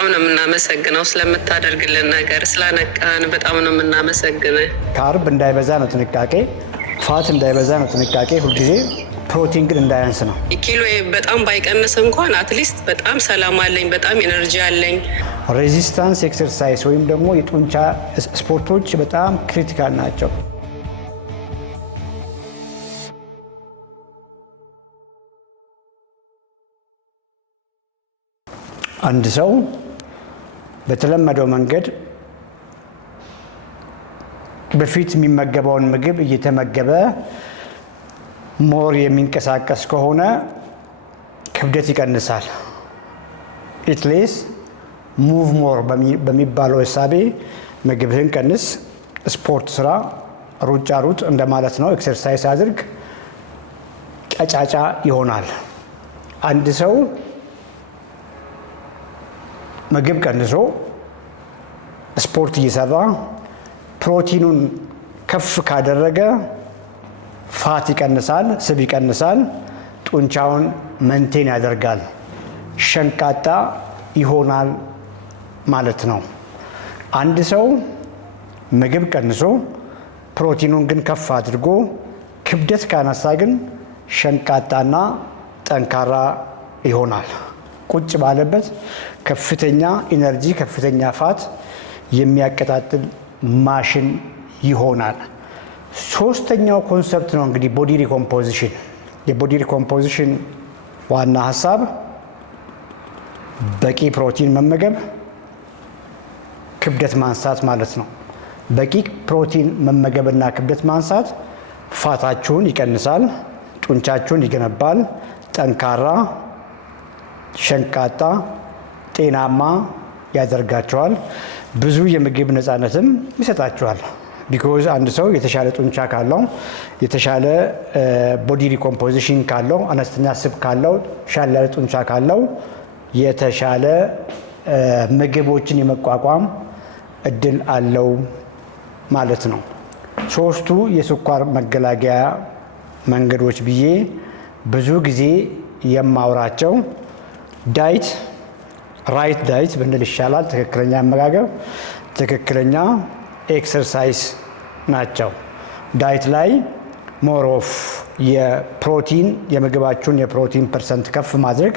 በጣም ነው የምናመሰግነው ስለምታደርግልን ነገር ስላነቃን በጣም ነው የምናመሰግነው። ካርብ እንዳይበዛ ነው ጥንቃቄ፣ ፋት እንዳይበዛ ነው ጥንቃቄ፣ ሁልጊዜ ፕሮቲን ግን እንዳያንስ ነው። ኪሎ በጣም ባይቀንስ እንኳን አትሊስት በጣም ሰላም አለኝ፣ በጣም ኤነርጂ አለኝ። ሬዚስታንስ ኤክሰርሳይዝ ወይም ደግሞ የጡንቻ ስፖርቶች በጣም ክሪቲካል ናቸው። አንድ ሰው በተለመደው መንገድ በፊት የሚመገበውን ምግብ እየተመገበ ሞር የሚንቀሳቀስ ከሆነ ክብደት ይቀንሳል። ኢትሌስ ሙቭ ሞር በሚባለው ህሳቤ ምግብህን ቀንስ፣ ስፖርት ስራ፣ ሩጫ ሩጥ እንደማለት ነው። ኤክሰርሳይዝ አድርግ፣ ቀጫጫ ይሆናል። አንድ ሰው ምግብ ቀንሶ ስፖርት እየሰራ ፕሮቲኑን ከፍ ካደረገ ፋት ይቀንሳል፣ ስብ ይቀንሳል፣ ጡንቻውን መንቴን ያደርጋል፣ ሸንቃጣ ይሆናል ማለት ነው። አንድ ሰው ምግብ ቀንሶ ፕሮቲኑን ግን ከፍ አድርጎ ክብደት ካነሳ ግን ሸንቃጣና ጠንካራ ይሆናል። ቁጭ ባለበት ከፍተኛ ኢነርጂ፣ ከፍተኛ ፋት የሚያቀጣጥል ማሽን ይሆናል። ሶስተኛው ኮንሰፕት ነው እንግዲህ ቦዲ ሪኮምፖዚሽን። የቦዲ ሪኮምፖዚሽን ዋና ሀሳብ በቂ ፕሮቲን መመገብ፣ ክብደት ማንሳት ማለት ነው። በቂ ፕሮቲን መመገብና ክብደት ማንሳት ፋታችሁን ይቀንሳል፣ ጡንቻችሁን ይገነባል፣ ጠንካራ፣ ሸንቃጣ፣ ጤናማ ያደርጋቸዋል። ብዙ የምግብ ነፃነትም ይሰጣቸዋል። ቢኮዝ አንድ ሰው የተሻለ ጡንቻ ካለው፣ የተሻለ ቦዲ ሪኮምፖዚሽን ካለው፣ አነስተኛ ስብ ካለው፣ ሻል ያለ ጡንቻ ካለው የተሻለ ምግቦችን የመቋቋም እድል አለው ማለት ነው። ሶስቱ የስኳር መገላገያ መንገዶች ብዬ ብዙ ጊዜ የማውራቸው ዳይት፣ ራይት ዳይት ብንል ይሻላል፣ ትክክለኛ አመጋገብ፣ ትክክለኛ ኤክሰርሳይዝ ናቸው። ዳይት ላይ ሞር ኦፍ የፕሮቲን የምግባችሁን የፕሮቲን ፐርሰንት ከፍ ማድረግ፣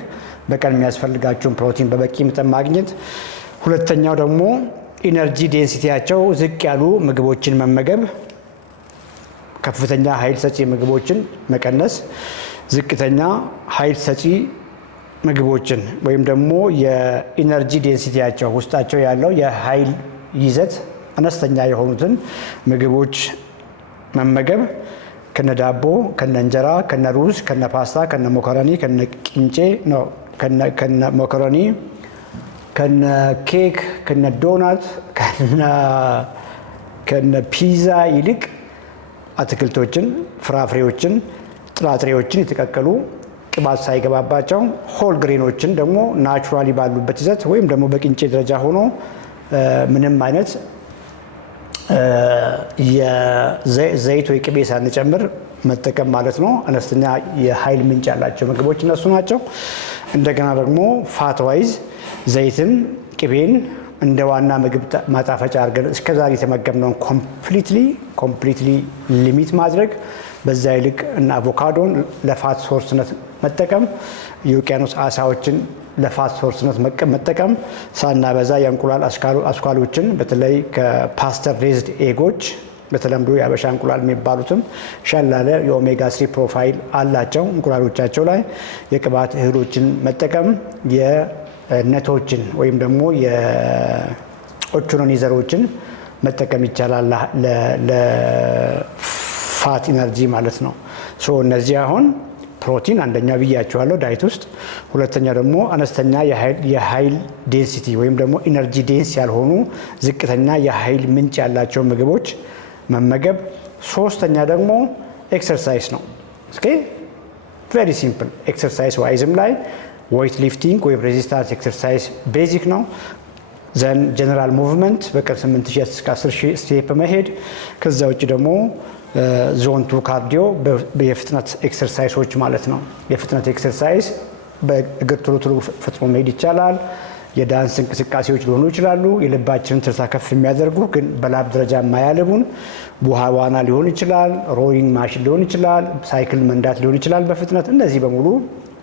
በቀን የሚያስፈልጋችሁን ፕሮቲን በበቂ መጠን ማግኘት። ሁለተኛው ደግሞ ኢነርጂ ዴንሲቲያቸው ዝቅ ያሉ ምግቦችን መመገብ፣ ከፍተኛ ኃይል ሰጪ ምግቦችን መቀነስ፣ ዝቅተኛ ኃይል ሰጪ ምግቦችን ወይም ደግሞ የኢነርጂ ዴንሲቲያቸው ውስጣቸው ያለው የኃይል ይዘት አነስተኛ የሆኑትን ምግቦች መመገብ፣ ከነ ዳቦ፣ ከነ እንጀራ፣ ከነ ሩዝ፣ ከነ ፓስታ፣ ከነ ሞኮሮኒ፣ ከነ ቂንጬ ነው፣ ከነ ሞኮሮኒ፣ ከነ ኬክ፣ ከነ ዶናት፣ ከነ ፒዛ ይልቅ አትክልቶችን፣ ፍራፍሬዎችን፣ ጥራጥሬዎችን የተቀቀሉ ቅባት ሳይገባባቸው ሆል ግሬኖችን ደግሞ ናቹራሊ ባሉበት ይዘት ወይም ደግሞ በቂንጬ ደረጃ ሆኖ ምንም አይነት የዘይት ወይ ቅቤ ሳንጨምር መጠቀም ማለት ነው። አነስተኛ የኃይል ምንጭ ያላቸው ምግቦች እነሱ ናቸው። እንደገና ደግሞ ፋት ዋይዝ ዘይትን፣ ቅቤን እንደ ዋና ምግብ ማጣፈጫ አድርገን እስከዛሬ የተመገብነውን ኮምፕሊትሊ ሊሚት ማድረግ፣ በዛ ይልቅ እና አቮካዶን ለፋት ሶርስነት መጠቀም፣ የውቅያኖስ አሳዎችን ለፋት ሶርስነት መጠቀም፣ ሳናበዛ የእንቁላል አስኳሎችን በተለይ ከፓስተር ሬዝድ ኤጎች በተለምዶ የአበሻ እንቁላል የሚባሉትም ሻላለ የኦሜጋ 3 ፕሮፋይል አላቸው እንቁላሎቻቸው ላይ። የቅባት እህሎችን መጠቀም፣ የነቶችን ወይም ደግሞ የኦቾሎኒ ዘሮችን መጠቀም ይቻላል ለፋት ኢነርጂ ማለት ነው። እነዚህ አሁን ፕሮቲን አንደኛው ብያቸዋለሁ ዳይት ውስጥ። ሁለተኛው ደግሞ አነስተኛ የኃይል ዴንሲቲ ወይም ደግሞ ኢነርጂ ዴንስ ያልሆኑ ዝቅተኛ የኃይል ምንጭ ያላቸው ምግቦች መመገብ። ሶስተኛ ደግሞ ኤክሰርሳይዝ ነው። ኦኬ ቬሪ ሲምፕል። ኤክሰርሳይዝ ዋይዝም ላይ ዌይት ሊፍቲንግ ወይም ሬዚስታንስ ኤክሰርሳይዝ ቤዚክ ነው። ዘን ጀነራል ሙቭመንት በቀን 8000 እስከ 10000 ስቴፕ መሄድ። ከዛ ውጭ ደግሞ ዞን 2 ካርዲዮ የፍጥነት ኤክሰርሳይሶች ማለት ነው። የፍጥነት ኤክሰርሳይዝ በእግር ቶሎ ቶሎ ፈጥኖ መሄድ ይቻላል። የዳንስ እንቅስቃሴዎች ሊሆኑ ይችላሉ። የልባችንን ትርታ ከፍ የሚያደርጉ ግን በላብ ደረጃ የማያልቡን ውሃ ዋና ሊሆን ይችላል፣ ሮዊንግ ማሽን ሊሆን ይችላል፣ ሳይክል መንዳት ሊሆን ይችላል በፍጥነት። እነዚህ በሙሉ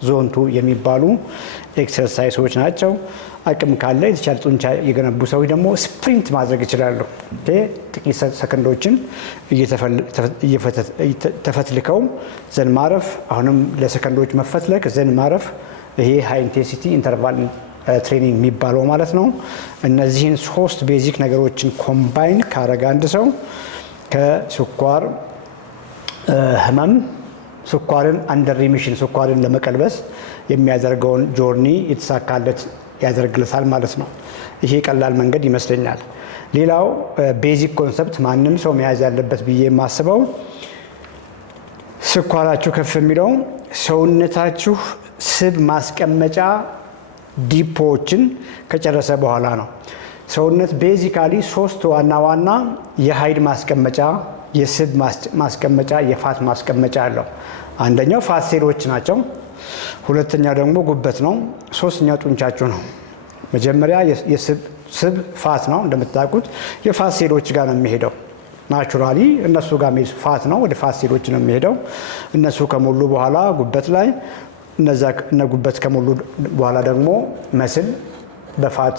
ዞን 2 የሚባሉ ኤክሰርሳይሶች ናቸው። አቅም ካለ የተቻለ ጡንቻ የገነቡ ሰዎች ደግሞ ስፕሪንት ማድረግ ይችላሉ። ጥቂት ሰከንዶችን ተፈትልከው ዘን ማረፍ፣ አሁንም ለሰከንዶች መፈትለክ ዘን ማረፍ። ይሄ ሃይ ኢንቴንሲቲ ኢንተርቫል ትሬኒንግ የሚባለው ማለት ነው። እነዚህን 3 ቤዚክ ነገሮችን ኮምባይን ካረገ አንድ ሰው ከስኳር ህመም ስኳርን አንደር ሪሚሽን ስኳርን ለመቀልበስ የሚያደርገውን ጆርኒ የተሳካለት ያደርግለታል ማለት ነው። ይሄ ቀላል መንገድ ይመስለኛል። ሌላው ቤዚክ ኮንሰፕት ማንም ሰው መያዝ ያለበት ብዬ የማስበው ስኳራችሁ ከፍ የሚለው ሰውነታችሁ ስብ ማስቀመጫ ዲፖዎችን ከጨረሰ በኋላ ነው። ሰውነት ቤዚካሊ 3 ዋና ዋና የኃይል ማስቀመጫ፣ የስብ ማስቀመጫ፣ የፋት ማስቀመጫ አለው። አንደኛው ፋት ሴሎች ናቸው። ሁለተኛው ደግሞ ጉበት ነው። ሶስተኛው ጡንቻችሁ ነው። መጀመሪያ የስብ ፋት ነው። እንደምታውቁት የፋት ሴሎች ጋር ነው የሚሄደው። ናቹራሊ እነሱ ጋር ፋት ነው፣ ወደ ፋት ሴሎች ነው የሚሄደው። እነሱ ከሞሉ በኋላ ጉበት ላይ እነ ጉበት ከሞሉ በኋላ ደግሞ መስል በፋት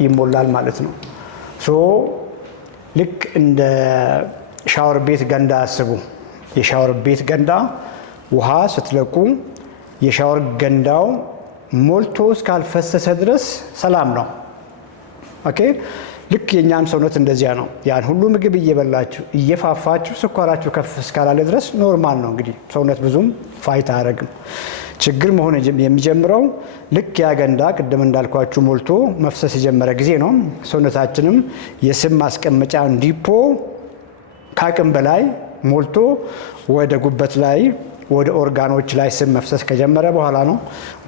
ይሞላል ማለት ነው። ሶ ልክ እንደ ሻወር ቤት ገንዳ አስቡ። የሻወር ቤት ገንዳ ውሃ ስትለቁ የሻወር ገንዳው ሞልቶ እስካልፈሰሰ ድረስ ሰላም ነው። ኦኬ። ልክ የኛም ሰውነት እንደዚያ ነው። ያን ሁሉ ምግብ እየበላችሁ እየፋፋችሁ ስኳራችሁ ከፍ እስካላለ ድረስ ኖርማል ነው። እንግዲህ ሰውነት ብዙም ፋይት አያደርግም። ችግር መሆን የሚጀምረው ልክ ያ ገንዳ ቅድም እንዳልኳችሁ ሞልቶ መፍሰስ የጀመረ ጊዜ ነው። ሰውነታችንም የስብ ማስቀመጫ ዲፖ ከአቅም በላይ ሞልቶ ወደ ጉበት ላይ ወደ ኦርጋኖች ላይ ስብ መፍሰስ ከጀመረ በኋላ ነው።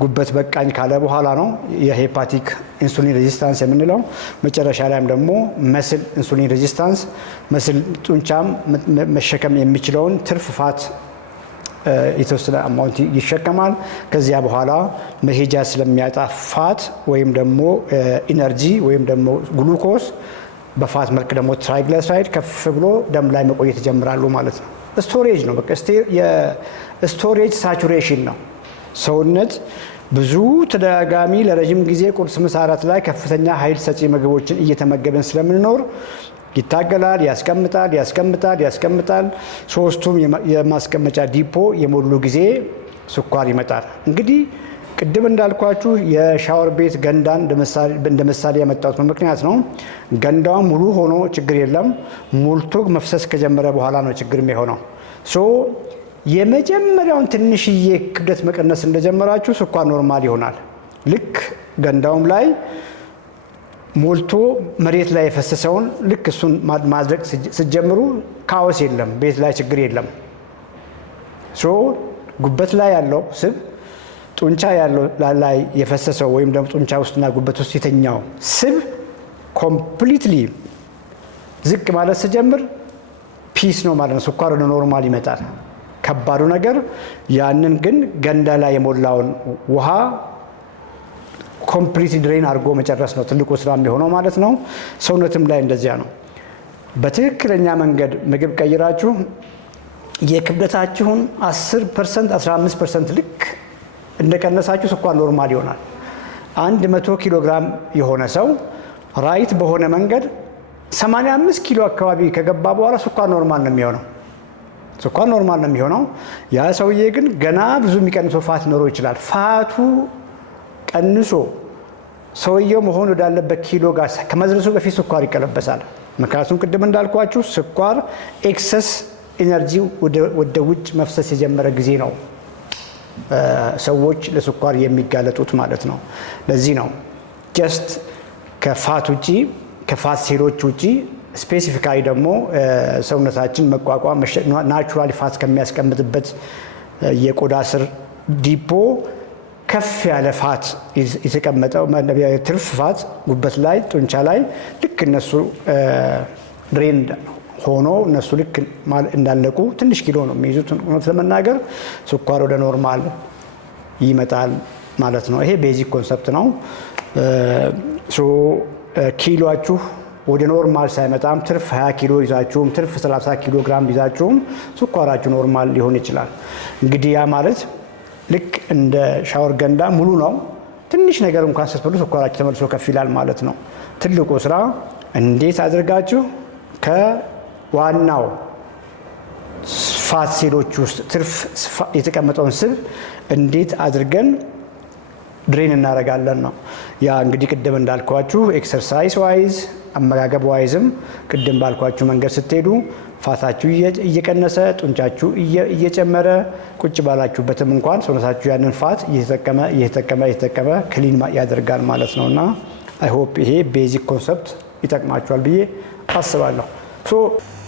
ጉበት በቃኝ ካለ በኋላ ነው የሄፓቲክ ኢንሱሊን ሬዚስታንስ የምንለው። መጨረሻ ላይም ደግሞ መስል ኢንሱሊን ሬዚስታንስ፣ መስል ጡንቻም መሸከም የሚችለውን ትርፍ ፋት የተወሰነ አማውንት ይሸከማል። ከዚያ በኋላ መሄጃ ስለሚያጣ ፋት ወይም ደግሞ ኢነርጂ ወይም ደግሞ ግሉኮስ በፋት መልክ ደግሞ ትራይግሊሰራይድ ከፍ ብሎ ደም ላይ መቆየት ይጀምራሉ ማለት ነው። ስቶሬጅ ነው። በቃ ስቶሬጅ ሳቹሬሽን ነው። ሰውነት ብዙ ተደጋጋሚ ለረጅም ጊዜ ቁርስ፣ ምሳ፣ እራት ላይ ከፍተኛ ኃይል ሰጪ ምግቦችን እየተመገበን ስለምንኖር ይታገላል፣ ያስቀምጣል። 3ቱም የማስቀመጫ ዲፖ የሞሉ ጊዜ ስኳር ይመጣል። እንግዲህ ቅድም እንዳልኳችሁ የሻወር ቤት ገንዳን እንደ ምሳሌ ያመጣሁት ምክንያት ነው። ገንዳው ሙሉ ሆኖ ችግር የለም። ሞልቶ መፍሰስ ከጀመረ በኋላ ነው ችግር የሚሆነው። ሶ የመጀመሪያውን ትንሽዬ ክብደት መቀነስ እንደጀመራችሁ ስኳር ኖርማል ይሆናል። ልክ ገንዳውም ላይ ሞልቶ መሬት ላይ የፈሰሰውን ልክ እሱን ማድረግ ስትጀምሩ ካዎስ የለም፣ ቤት ላይ ችግር የለም። ሶ ጉበት ላይ ያለው ስብ ጡንቻ ያለው ላይ የፈሰሰው ወይም ደግሞ ጡንቻ ውስጥና ጉበት ውስጥ የተኛው ስብ ኮምፕሊትሊ ዝቅ ማለት ሲጀምር ፒስ ነው ማለት ነው። ስኳር ወደ ኖርማል ይመጣል። ከባዱ ነገር ያንን ግን ገንዳ ላይ የሞላውን ውሃ ኮምፕሊትሊ ድሬን አድርጎ መጨረስ ነው ትልቁ ስራ የሚሆነው ማለት ነው። ሰውነትም ላይ እንደዚያ ነው። በትክክለኛ መንገድ ምግብ ቀይራችሁ የክብደታችሁን 10% 15% ልክ እንደቀነሳችሁ ስኳር ኖርማል ይሆናል። 100 ኪሎ ግራም የሆነ ሰው ራይት በሆነ መንገድ 85 ኪሎ አካባቢ ከገባ በኋላ ስኳር ኖርማል ነው የሚሆነው። ያ ሰውዬ ግን ገና ብዙ የሚቀንሰው ፋት ኖሮ ይችላል። ፋቱ ቀንሶ ሰውየው መሆን ወዳለበት ኪሎ ጋር ከመድረሱ በፊት ስኳር ይቀለበሳል። ምክንያቱም ቅድም እንዳልኳችሁ ስኳር ኤክሰስ ኢነርጂ ወደ ውጭ መፍሰስ የጀመረ ጊዜ ነው ሰዎች ለስኳር የሚጋለጡት ማለት ነው። ለዚህ ነው ጀስት ከፋት ውጪ ከፋት ሴሎች ውጪ ስፔሲፊካሊ ደግሞ ሰውነታችን መቋቋም ናቹራሊ ፋት ከሚያስቀምጥበት የቆዳ ስር ዲፖ ከፍ ያለ ፋት የተቀመጠው ትርፍ ፋት ጉበት ላይ ጡንቻ ላይ ልክ እነሱ ድሬን ሆኖ እነሱ ልክ እንዳለቁ ትንሽ ኪሎ ነው የሚይዙት። እውነት ለመናገር ስኳር ወደ ኖርማል ይመጣል ማለት ነው። ይሄ ቤዚክ ኮንሰፕት ነው። ኪሎአችሁ ወደ ኖርማል ሳይመጣም ትርፍ 20 ኪሎ ይዛችሁም ትርፍ 30 ኪሎ ግራም ይዛችሁም ስኳራችሁ ኖርማል ሊሆን ይችላል። እንግዲህ ያ ማለት ልክ እንደ ሻወር ገንዳ ሙሉ ነው። ትንሽ ነገር እንኳን ስትበሉ ስኳራችሁ ተመልሶ ከፍ ይላል ማለት ነው። ትልቁ ስራ እንዴት አድርጋችሁ ከዋናው ፋት ሴሎች ውስጥ ትርፍ የተቀመጠውን ስብ እንዴት አድርገን ድሬን እናደርጋለን ነው። ያ እንግዲህ ቅድም እንዳልኳችሁ ኤክሰርሳይዝ ዋይዝ አመጋገብ ዋይዝም ቅድም ባልኳችሁ መንገድ ስትሄዱ ፋታችሁ እየቀነሰ ጡንቻችሁ እየጨመረ ቁጭ ባላችሁበትም እንኳን ሰውነታችሁ ያንን ፋት እየተጠቀመ ክሊን ያደርጋል ማለት ነው። እና አይ ሆፕ ይሄ ቤዚክ ኮንሰፕት ይጠቅማችኋል ብዬ አስባለሁ።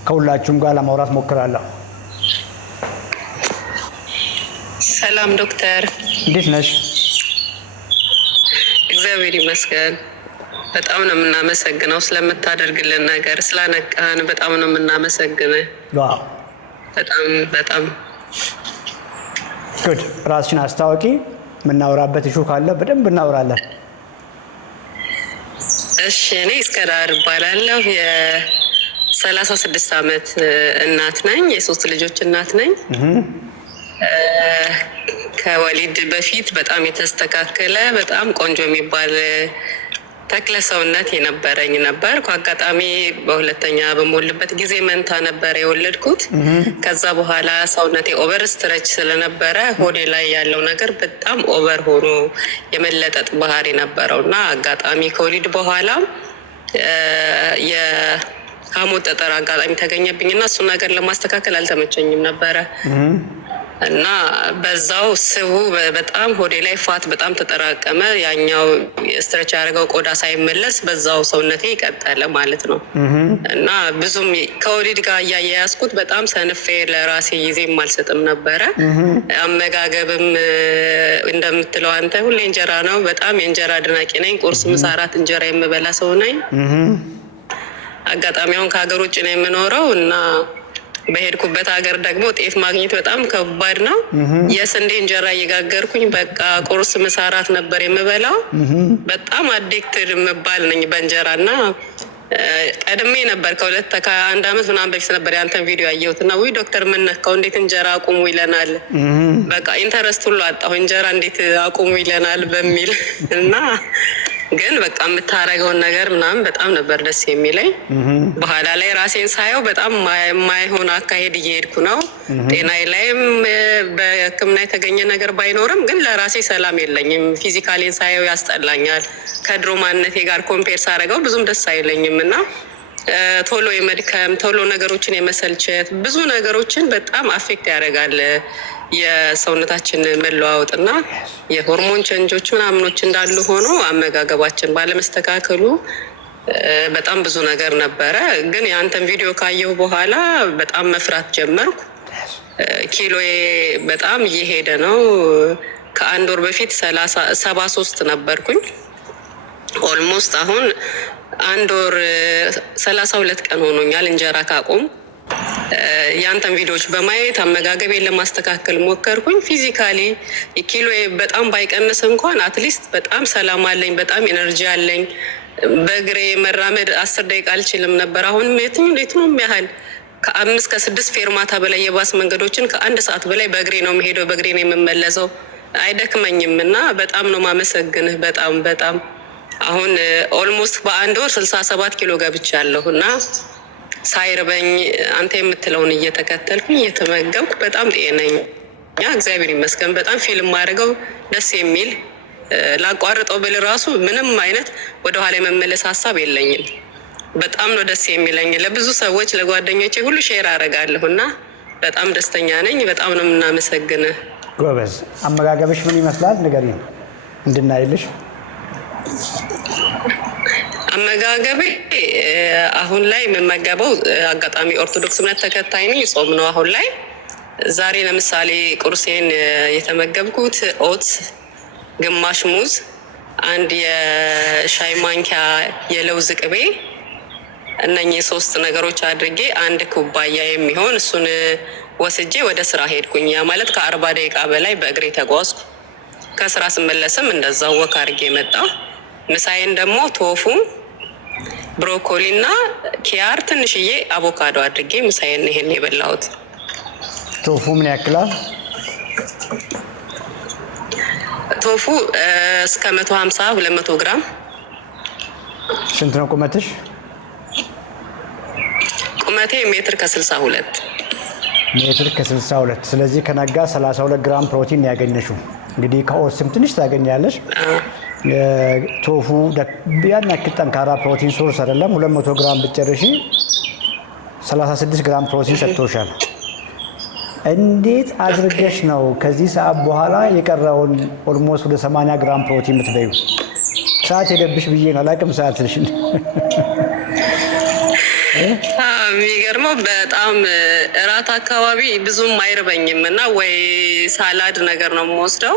ከሁላችሁም ጋር ለማውራት ሞክራለሁ። ሰላም ዶክተር፣ እንዴት ነሽ? እግዚአብሔር ይመስገን። በጣም ነው የምናመሰግነው ስለምታደርግልን ነገር፣ ስላነቃን በጣም ነው የምናመሰግነው። በጣም ጉድ። ራስሽን አስታወቂ። የምናወራበት ኢሹ ካለ በደንብ እናወራለን። እሺ፣ እኔ እስከዳር እባላለሁ። የ36 ዓመት እናት ነኝ። የ3 ልጆች እናት ነኝ። ከወሊድ በፊት በጣም የተስተካከለ በጣም ቆንጆ የሚባል ተክለ ሰውነት የነበረኝ ነበር። አጋጣሚ በሁለተኛ በሞልበት ጊዜ መንታ ነበር የወለድኩት። ከዛ በኋላ ሰውነቴ ኦቨር ስትረች ስለነበረ ሆዴ ላይ ያለው ነገር በጣም ኦቨር ሆኖ የመለጠጥ ባህሪ ነበረው እና አጋጣሚ ከወሊድ በኋላ የሐሞት ጠጠር አጋጣሚ ተገኘብኝና እሱን ነገር ለማስተካከል አልተመቸኝም ነበረ እና በዛው ስቡ በጣም ሆዴ ላይ ፋት በጣም ተጠራቀመ። ያኛው ስትረች ያደረገው ቆዳ ሳይመለስ በዛው ሰውነቴ ይቀጠለ ማለት ነው። እና ብዙም ከወሊድ ጋር እያያያዝኩት በጣም ሰንፌ ለራሴ ጊዜም አልሰጥም ነበረ። አመጋገብም እንደምትለው አንተ ሁሌ እንጀራ ነው። በጣም የእንጀራ አድናቂ ነኝ። ቁርስ፣ ምሳ፣ እራት እንጀራ የምበላ ሰው ነኝ። አጋጣሚ አሁን ከሀገር ውጭ ነው የምኖረው እና በሄድኩበት ሀገር ደግሞ ጤፍ ማግኘት በጣም ከባድ ነው። የስንዴ እንጀራ እየጋገርኩኝ በቃ ቁርስ፣ ምሳ፣ እራት ነበር የምበላው። በጣም አዲክትድ የምባል ነኝ በእንጀራ እና ቀድሜ ነበር ከአንድ አመት ምናምን በፊት ነበር ያንተን ቪዲዮ ያየሁት እና ውይ ዶክተር ምን ነካው እንዴት እንጀራ አቁሙ ይለናል። በቃ ኢንተረስት ሁሉ አጣሁ እንጀራ እንዴት አቁሙ ይለናል በሚል እና ግን በቃ የምታረገውን ነገር ምናምን በጣም ነበር ደስ የሚለኝ። በኋላ ላይ ራሴን ሳየው በጣም የማይሆን አካሄድ እየሄድኩ ነው። ጤናዬ ላይም በሕክምና የተገኘ ነገር ባይኖርም ግን ለራሴ ሰላም የለኝም። ፊዚካሌን ሳየው ያስጠላኛል። ከድሮ ማንነቴ ጋር ኮምፔር ሳረገው ብዙም ደስ አይለኝም እና ቶሎ የመድከም ቶሎ ነገሮችን የመሰልቸት ብዙ ነገሮችን በጣም አፌክት ያደርጋል። የሰውነታችን መለዋወጥና የሆርሞን ቸንጆች ምናምኖች እንዳሉ ሆኖ አመጋገባችን ባለመስተካከሉ በጣም ብዙ ነገር ነበረ። ግን የአንተን ቪዲዮ ካየሁ በኋላ በጣም መፍራት ጀመርኩ። ኪሎዬ በጣም እየሄደ ነው። ከአንድ ወር በፊት 73 ነበርኩኝ። ኦልሞስት አሁን አንድ ወር 32 ቀን ሆኖኛል እንጀራ ካቆም። ያንተን ቪዲዮዎች በማየት አመጋገቤን ለማስተካከል ሞከርኩኝ። ፊዚካሊ ኪሎ በጣም ባይቀንስ እንኳን አትሊስት በጣም ሰላም አለኝ፣ በጣም ኤነርጂ አለኝ። በእግሬ መራመድ 10 ደቂቃ አልችልም ነበር። አሁን የትኛውም ያህል ከ5 ከ6 ፌርማታ በላይ የባስ መንገዶችን ከ1 ሰዓት በላይ በእግሬ ነው የምሄደው፣ በእግሬ ነው የምመለሰው። አይደክመኝም እና በጣም ነው ማመሰግንህ። በጣም አሁን ኦልሞስት በአንድ ወር 67 ኪሎ ገብቻለሁ እና ሳይርበኝ አንተ የምትለውን እየተከተልኩኝ እየተመገብኩ በጣም ጤነኛ እግዚአብሔር ይመስገን። በጣም ፊልም ማድረገው ደስ የሚል ላቋርጠው ብል ራሱ ምንም አይነት ወደኋላ የመመለስ ሀሳብ የለኝም። በጣም ነው ደስ የሚለኝ። ለብዙ ሰዎች ለጓደኞቼ ሁሉ ሼር አደርጋለሁ እና በጣም ደስተኛ ነኝ። በጣም ነው የምናመሰግንህ። ጎበዝ። አመጋገብሽ ምን ይመስላል ንገሪኝ እንድናይልሽ። አመጋገቤ አሁን ላይ የምመገበው አጋጣሚ ኦርቶዶክስ እምነት ተከታይ ነኝ። ጾም ነው አሁን ላይ። ዛሬ ለምሳሌ ቁርሴን የተመገብኩት ኦትስ፣ ግማሽ ሙዝ፣ አንድ የሻይ ማንኪያ የለውዝ ቅቤ፣ እነኚህ 3 ነገሮች አድርጌ 1 ኩባያ የሚሆን እሱን ወስጄ ወደ ስራ ሄድኩኝ። ያ ማለት ከ40 ደቂቃ በላይ በእግሬ ተጓዝኩ። ከስራ ስመለስም እንደዛው ወክ አድርጌ መጣ። ምሳዬን ደግሞ ቶፉ፣ ብሮኮሊ እና ኪያር ትንሽዬ አቮካዶ አድርጌ ምሳዬን ይሄን የበላሁት። ቶፉ ምን ያክላል? ቶፉ እስከ 150-200 ግራም። ስንት ነው ቁመትሽ? ቁመቴ ሜትር ከ62 ሜትር ከ62። ስለዚህ ከነጋ 32 ግራም ፕሮቲን ያገኘሽው። እንግዲህ ከኦትስም ትንሽ ታገኛለሽ። ቶፉ ያን ያክል ጠንካራ ፕሮቲን ሶርስ አይደለም። 200 ግራም ብትጨርሺ 36 ግራም ፕሮቲን ሰጥቶሻል። እንዴት አድርገሽ ነው ከዚህ ሰዓት በኋላ የቀረውን ኦልሞስት ወደ 80 ግራም ፕሮቲን የምትበዩ? ሰዓት ሄደብሽ ብዬ ነው አላውቅም ሰዓትሽ። የሚገርመው በጣም እራት አካባቢ ብዙም አይርበኝም እና ወይ ሳላድ ነገር ነው የምወስደው፣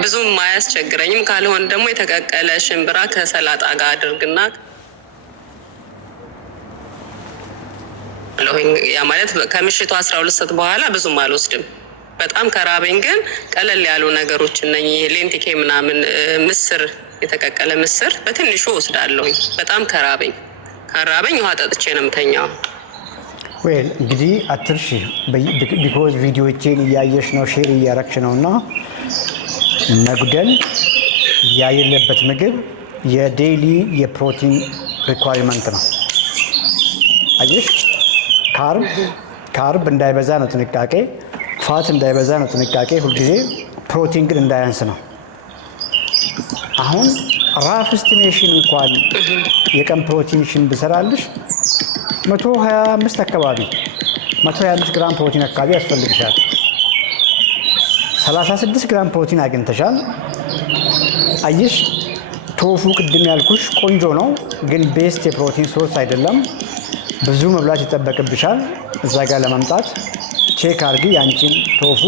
ብዙም አያስቸግረኝም። ካልሆን ደግሞ የተቀቀለ ሽምብራ ከሰላጣ ጋር አድርግና ያ ማለት ከምሽቱ 12 ሰዓት በኋላ ብዙም አልወስድም። በጣም ከራበኝ ግን ቀለል ያሉ ነገሮች እነኚህ ሌንቲኬ ምናምን፣ ምስር፣ የተቀቀለ ምስር በትንሹ ወስዳለሁኝ። በጣም ከራበኝ ውሃ ጠጥቼ ነው የምተኛው። ወይል እንግዲህ አትርሺ፣ ቢኮዝ ቪዲዮዎቼን እያየሽ ነው፣ ሼር እያረግሽ ነው እና መጉደል ያየለበት ምግብ የዴይሊ የፕሮቲን ሪኳሪመንት ነው። አየሽ፣ ካርብ እንዳይበዛ ነው ጥንቃቄ፣ ፋት እንዳይበዛ ነው ጥንቃቄ፣ ሁልጊዜ ፕሮቲን ግን እንዳያንስ ነው። አሁን ራፍ ስቲሜሽን እንኳን የቀን ፕሮቲንሽን ብሰራልሽ 125 አካባቢ 125 ግራም ፕሮቲን አካባቢ ያስፈልግሻል። 36 ግራም ፕሮቲን አግኝተሻል። አየሽ፣ ቶፉ ቅድም ያልኩሽ ቆንጆ ነው፣ ግን ቤስት የፕሮቲን ሶርስ አይደለም። ብዙ መብላት ይጠበቅብሻል። እዛ ጋር ለመምጣት ቼክ አርጊ ያንቺን ቶፉ።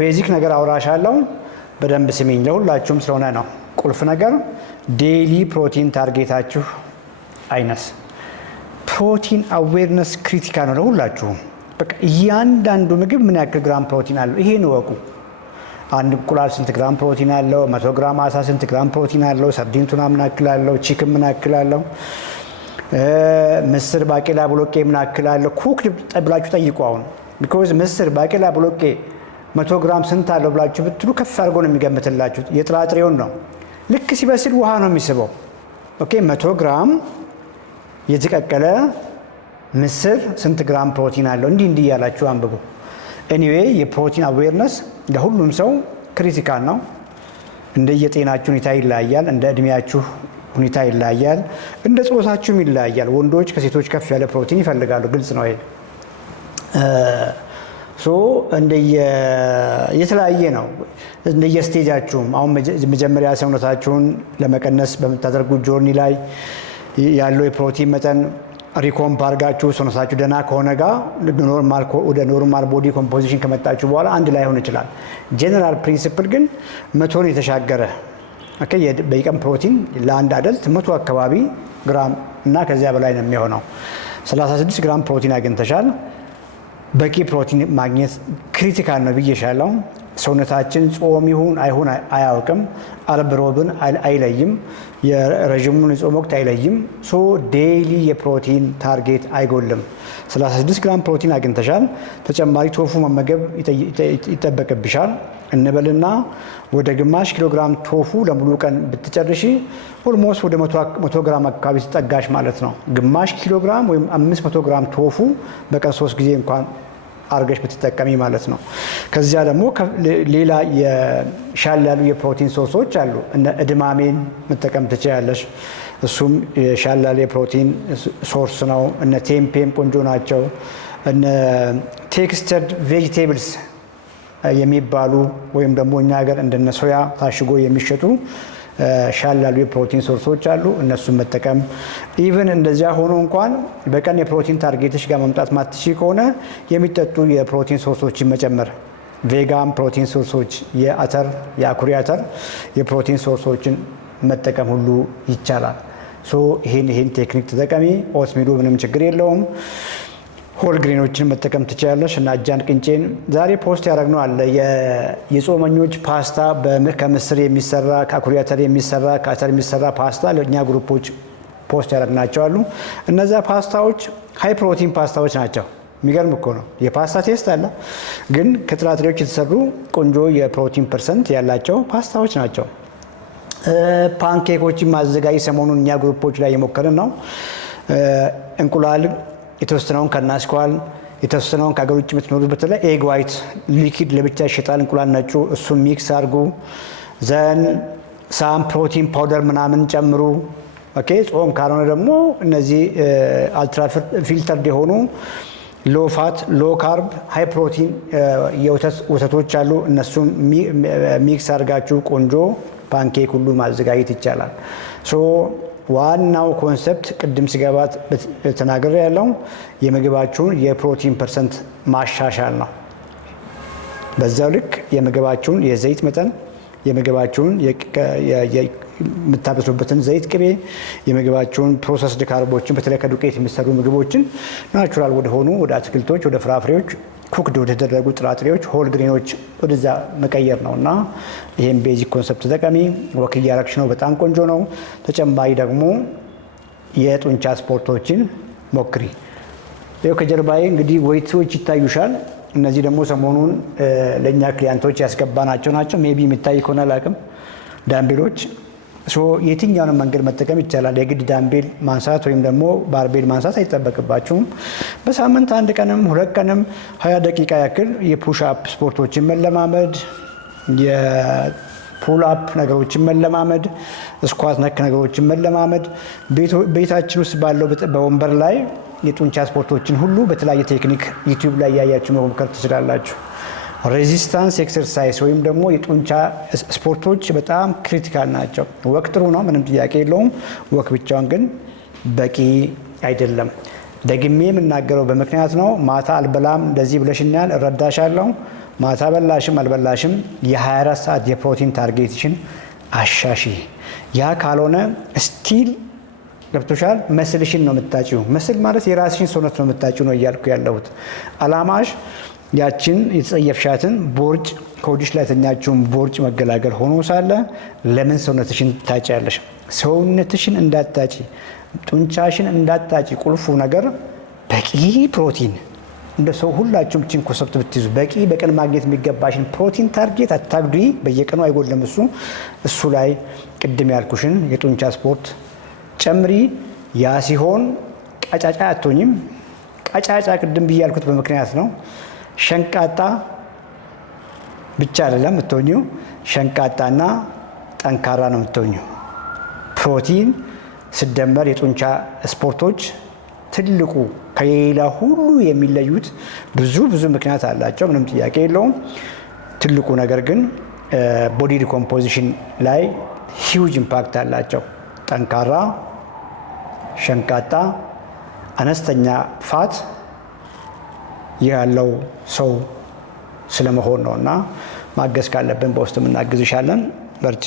ቤዚክ ነገር አውራሻለሁ፣ በደንብ ስሚኝ። ለሁላችሁም ስለሆነ ነው ቁልፍ ነገር። ዴይሊ ፕሮቲን ታርጌታችሁ አይነስ። ፕሮቲን አዌርነስ ክሪቲካል ነው ለሁላችሁም። በቃ እያንዳንዱ ምግብ ምን ያክል ግራም ፕሮቲን አለው ይሄን እወቁ። አንድ እንቁላል ስንት ግራም ፕሮቲን አለው? 100 ግራም አሳ ስንት ግራም ፕሮቲን አለው? ሰርዲን ቱና ምን ያክል አለው? ቺክን ምን ያክል አለው? ምስር፣ ባቄላ፣ ቦሎቄ ምን ያክል አለው? ኩክ ብላችሁ ጠይቁ። አሁን ቢኮዝ ምስር፣ ባቄላ፣ ቦሎቄ 100 ግራም ስንት አለው ብላችሁ ብትሉ ከፍ አድርጎ ነው የሚገምትላችሁ። የጥራጥሬውን ነው። ልክ ሲበስል ውሃ ነው የሚስበው። ኦኬ 100 ግራም የተቀቀለ ምስር ስንት ግራም ፕሮቲን አለው? እንዲህ እያላችሁ አንብቡ። ኤኒዌይ የፕሮቲን አዌርነስ ለሁሉም ሰው ክሪቲካል ነው። እንደ የጤናችሁ ሁኔታ ይለያያል፣ እንደ እድሜያችሁ ሁኔታ ይለያያል፣ እንደ ጾታችሁም ይለያያል። ወንዶች ከሴቶች ከፍ ያለ ፕሮቲን ይፈልጋሉ፣ ግልጽ ነው። የተለያየ ነው እንደየስቴጃችሁም። አሁን መጀመሪያ ሰውነታችሁን ለመቀነስ በምታደርጉት ጆርኒ ላይ ያለው የፕሮቲን መጠን ሪኮምፕ አድርጋችሁ ሰውነታችሁ ደህና ከሆነ ጋር ወደ ኖርማል ቦዲ ኮምፖዚሽን ከመጣችሁ በኋላ አንድ ላይ ሆን ይችላል። ጄኔራል ፕሪንሲፕል ግን 100ን የተሻገረ በቀን ፕሮቲን ለአንድ አደልት 100 አካባቢ ግራም እና ከዚያ በላይ ነው የሚሆነው። 36 ግራም ፕሮቲን አግኝተሻል። በቂ ፕሮቲን ማግኘት ክሪቲካል ነው ብዬሻለሁ። ሰውነታችን ጾም ይሁን አይሁን አያውቅም። አርብ ሮብን አይለይም። የረዥሙን የጾም ወቅት አይለይም። ዴይሊ የፕሮቲን ታርጌት አይጎልም። 36 ግራም ፕሮቲን አግኝተሻል። ተጨማሪ ቶፉ መመገብ ይጠበቅብሻል እንበልና ወደ ግማሽ ኪሎ ግራም ቶፉ ለሙሉ ቀን ብትጨርሺ ኦልሞስት ወደ 100 ግራም አካባቢ ትጠጋሽ ማለት ነው። ግማሽ ኪሎ ግራም ወይም 500 ግራም ቶፉ በቀን 3 ጊዜ እንኳን አርገሽ ብትጠቀሚ ማለት ነው። ከዚያ ደግሞ ሌላ የሻል ያሉ የፕሮቲን ሶርሶች አሉ። እነ እድማሜን መጠቀም ትችያለሽ። እሱም የሻል ያለ የፕሮቲን ሶርስ ነው። እነ ቴምፔም ቆንጆ ናቸው። እነ ቴክስተርድ ቬጂቴብልስ የሚባሉ ወይም ደግሞ እኛ ሀገር እንደነ ሶያ ታሽጎ የሚሸጡ ሻል ያሉ የፕሮቲን ሶርሶች አሉ። እነሱን መጠቀም ኢቭን እንደዚያ ሆኖ እንኳን በቀን የፕሮቲን ታርጌትሽ ጋር መምጣት ማትሺ ከሆነ የሚጠጡ የፕሮቲን ሶርሶችን መጨመር፣ ቬጋን ፕሮቲን ሶርሶች፣ የአተር የአኩሪ አተር የፕሮቲን ሶርሶችን መጠቀም ሁሉ ይቻላል። ይህን ቴክኒክ ተጠቀሚ። ኦትሚሉ ምንም ችግር የለውም። ሆል ግሬኖችን መጠቀም ትችላለሽ እና አጃን ቅንጬን ዛሬ ፖስት ያደረግነው አለ የጾመኞች ፓስታ ከምስር የሚሰራ ከአኩሪ አተር የሚሰራ ከአተር የሚሰራ ፓስታ ለእኛ ግሩፖች ፖስት ያደረግናቸው አሉ። እነዛ ፓስታዎች ሃይ ፕሮቲን ፓስታዎች ናቸው። የሚገርም እኮ ነው። የፓስታ ቴስት አለ፣ ግን ከጥራጥሬዎች የተሰሩ ቆንጆ የፕሮቲን ፐርሰንት ያላቸው ፓስታዎች ናቸው። ፓንኬኮችን ማዘጋጅ ሰሞኑን እኛ ግሩፖች ላይ የሞከርን ነው። እንቁላል የተወሰነውን ከናስኳል የተወሰነውን ከሀገር ውጭ የምትኖሩት በተለይ ኤግ ዋይት ሊኪድ ለብቻ ይሸጣል። እንቁላል ነጩ እሱን ሚክስ አድርጉ። ዘን ሳም ፕሮቲን ፓውደር ምናምን ጨምሩ። ኦኬ ጾም ካልሆነ ደግሞ እነዚህ አልትራ ፊልተርድ የሆኑ ሎ ፋት ሎ ካርብ ሃይ ፕሮቲን ወተቶች አሉ። እነሱም ሚክስ አድርጋችሁ ቆንጆ ፓንኬክ ሁሉ ማዘጋጀት ይቻላል። ሶ ዋናው ኮንሰፕት ቅድም ሲገባት ተናግሬ ያለው የምግባችሁን የፕሮቲን ፐርሰንት ማሻሻል ነው። በዛው ልክ የምግባችሁን የዘይት መጠን የምግባችሁን የምታበስሉበትን ዘይት፣ ቅቤ፣ የምግባችሁን ፕሮሰስድ ካርቦችን በተለይ ከዱቄት የሚሰሩ ምግቦችን ናቹራል ወደ ሆኑ ወደ አትክልቶች፣ ወደ ፍራፍሬዎች፣ ኩክድ ወደ ተደረጉ ጥራጥሬዎች፣ ሆል ግሬኖች ወደዛ መቀየር ነው እና ይሄን ቤዚክ ኮንሰፕት ተጠቀሚ። ወክ እያረግሽ ነው፣ በጣም ቆንጆ ነው። ተጨማሪ ደግሞ የጡንቻ ስፖርቶችን ሞክሪ። ይኸው ከጀርባዬ እንግዲህ ዌይቶች ይታዩሻል። እነዚህ ደግሞ ሰሞኑን ለእኛ ክሊያንቶች ያስገባናቸው ናቸው። ሜቢ የሚታይ ከሆነ አላውቅም። ዳምቤሎች የትኛውንም መንገድ መጠቀም ይቻላል። የግድ ዳምቤል ማንሳት ወይም ደግሞ ባርቤል ማንሳት አይጠበቅባችሁም። በሳምንት 1 ቀንም 2 ቀንም 20 ደቂቃ ያክል የፑሽ አፕ ስፖርቶችን መለማመድ፣ የፑል አፕ ነገሮችን መለማመድ፣ ስኳት ነክ ነገሮችን መለማመድ፣ ቤታችን ውስጥ ባለው በወንበር ላይ የጡንቻ ስፖርቶችን ሁሉ በተለያየ ቴክኒክ ዩቲዩብ ላይ ያያችሁ መሞከር ትችላላችሁ። ሬዚስታንስ ኤክሰርሳይዝ ወይም ደግሞ የጡንቻ ስፖርቶች በጣም ክሪቲካል ናቸው። ወክ ጥሩ ነው፣ ምንም ጥያቄ የለውም። ወክ ብቻውን ግን በቂ አይደለም። ደግሜ የምናገረው በምክንያት ነው። ማታ አልበላም እንደዚህ ብለሽኛል፣ እረዳሻለሁ። ማታ በላሽም አልበላሽም የ24 ሰዓት የፕሮቲን ታርጌትሽን አሻሺ። ያ ካልሆነ ስቲል ገብቶሻል፣ መስልሽን ነው የምታጭው። መስል ማለት የራስሽን ሰውነት ነው የምታጭው ነው እያልኩ ያለሁት። አላማሽ ያችን የተጸየፍሻትን ቦርጭ ከወዲሽ ላይ የተኛችውን ቦርጭ መገላገል ሆኖ ሳለ ለምን ሰውነትሽን ታጭያለሽ? ሰውነትሽን እንዳታጭ፣ ጡንቻሽን እንዳታጭ ቁልፉ ነገር በቂ ፕሮቲን። እንደ ሰው ሁላችሁም ችን ኮንሰፕት ብትይዙ በቂ በቀን ማግኘት የሚገባሽን ፕሮቲን ታርጌት አታግዱ። በየቀኑ አይጎልም እሱ ላይ ቅድም ያልኩሽን የጡንቻ ስፖርት ጨምሪ። ያ ሲሆን ቀጫጫ አትሆኝም። ቀጫጫ ቅድም ብዬ ያልኩት በምክንያት ነው። ሸንቃጣ ብቻ አይደለም የምትሆኚው፣ ሸንቃጣና ጠንካራ ነው የምትሆኚው። ፕሮቲን ሲደመር የጡንቻ ስፖርቶች ትልቁ ከሌላ ሁሉ የሚለዩት ብዙ ምክንያት አላቸው፣ ምንም ጥያቄ የለውም። ትልቁ ነገር ግን ቦዲ ዲኮምፖዚሽን ላይ ሂውጅ ኢምፓክት አላቸው። ጠንካራ፣ ሸንቃጣ፣ አነስተኛ ፋት ያለው ሰው ስለመሆን ነው እና ማገዝ ካለብን በውስጥ የምናግዝሻለን። በርቺ።